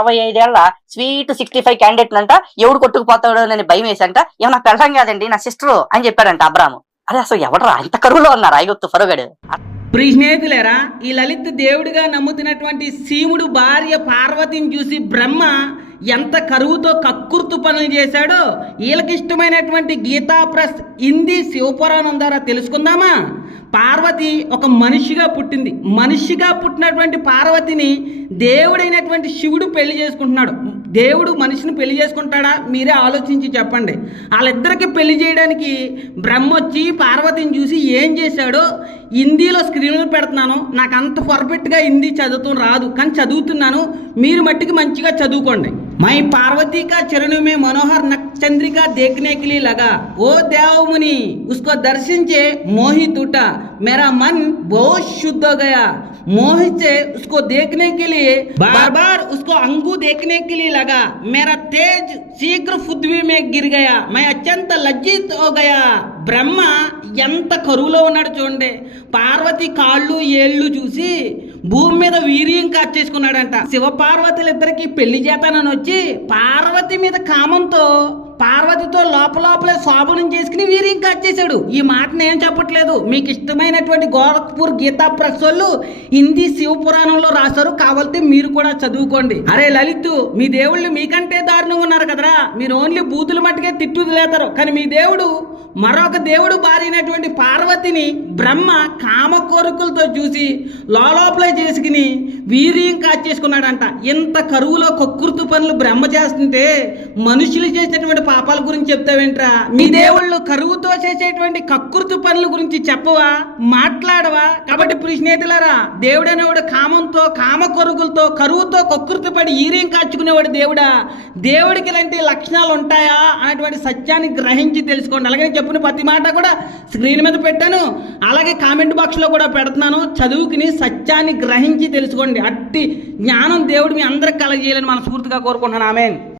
అరవై ఐదేళ్ళ sweet sixty five candidate అంట ఎవడు కొట్టుకుపోతాడో అని భయం వేసంట ఏమన్నా పెళ్ళం కాదండి నా సిస్టర్ అని చెప్పాడంట అబ్రాము. అరే అసలు ఎవడరా అంత కరువులో ఉన్నారు ఐగొత్తు ఫరోగడు? ప్రియ స్నేహితులేరా ఈ లలిత్ దేవుడిగా నమ్ముతున్నటువంటి శివుడు భార్య పార్వతిని చూసి బ్రహ్మ ఎంత కరువుతో కక్కుర్తు పనులు చేశాడో వీళ్ళకి ఇష్టమైనటువంటి గీతా ప్రెస్ హిందీ శివపురాణం ద్వారా తెలుసుకుందామా? పార్వతి ఒక మనిషిగా పుట్టింది. మనిషిగా పుట్టినటువంటి పార్వతిని దేవుడైనటువంటి శివుడు పెళ్ళి చేసుకుంటున్నాడు. దేవుడు మనిషిని పెళ్ళి చేసుకుంటాడా? మీరే ఆలోచించి చెప్పండి. వాళ్ళిద్దరికి పెళ్ళి చేయడానికి బ్రహ్మ వచ్చి పార్వతిని చూసి ఏం చేశాడో హిందీలో స్క్రీన్లు పెడుతున్నాను. నాకు అంత పర్ఫెక్ట్గా హిందీ చదువుతూ రాదు. కానీ చదువుతున్నాను. మీరు మట్టికి మంచిగా చదువుకోండి. మై पार्वती का चरणों में मनोहर नक्षचंद्रिका देखने के लिए लगा ओ देव मुनि उसको दर्शन से मोहित उठा मेरा मन बहुत शुद्ध हो गया मोहित से उसको देखने के लिए बार बार उसको अंगू देखने के लिए लगा मेरा तेज शीघ्र फुद्वी में गिर गया मैं अत्यंत लज्जित हो गया బ్రహ్మ ఎంత కరువులో ఉన్నాడు చూడండి పార్వతి కాళ్ళు ఏళ్ళు చూసి భూమి మీద వీర్యం కాచేసుకున్నాడంట శివ పార్వతులిద్దరికి పెళ్ళి చేతానని వచ్చి పార్వతి మీద కామంతో పార్వతితో లోపలోపలే శోభనం చేసుకుని వీరింగ్ కట్ చేశాడు ఈ మాట నేను చెప్పట్లేదు. మీకు ఇష్టమైనటువంటి గోరఖ్పూర్ గీతా ప్రెస్ వాళ్ళు హిందీ శివ పురాణంలో రాశారు. కావాలంటే మీరు కూడా చదువుకోండి. అరే లలిత్ మీ దేవుళ్ళు మీకంటే దారుణంగా ఉన్నారు కదరా. మీరు ఓన్లీ బూతులు మట్టుకే తిట్టుదిలేతారు కానీ మీ దేవుడు మరొక దేవుడు బారినటువంటి పార్వతిని బ్రహ్మ కామ కోరికలతో చూసి లోపల చేసుకుని వీర్యం కాచేసుకున్నాడంట. ఇంత కరువులో కొక్కుర్తు పనులు బ్రహ్మ చేస్తుంటే మనుషులు చేసినటువంటి పాపాల గురించి చెప్తావేంట్రా? మీ దేవుళ్ళు కరువుతో చేసేటువంటి కక్కుర్తు పనుల గురించి చెప్పవా? మాట్లాడవా? కాబట్టి ఇప్పుడు స్నేహితులారా దేవుడనేవాడు కామంతో కామ కొరుకులతో కరువుతో కక్కుర్తి పడి ఈరేం కాచుకునేవాడు దేవుడా? దేవుడికి ఇలాంటి లక్షణాలు ఉంటాయా? అనేటువంటి సత్యాన్ని గ్రహించి తెలుసుకోండి. అలాగే చెప్పిన ప్రతి మాట కూడా స్క్రీన్ మీద పెట్టాను. అలాగే కామెంట్ బాక్స్లో కూడా పెడుతున్నాను. చదువుకుని సత్యాన్ని గ్రహించి తెలుసుకోండి. అట్టి జ్ఞానం దేవుడు మీ అందరికి కలగజేయాలని మనస్ఫూర్తిగా కోరుకుంటున్నాను. ఆమెన్.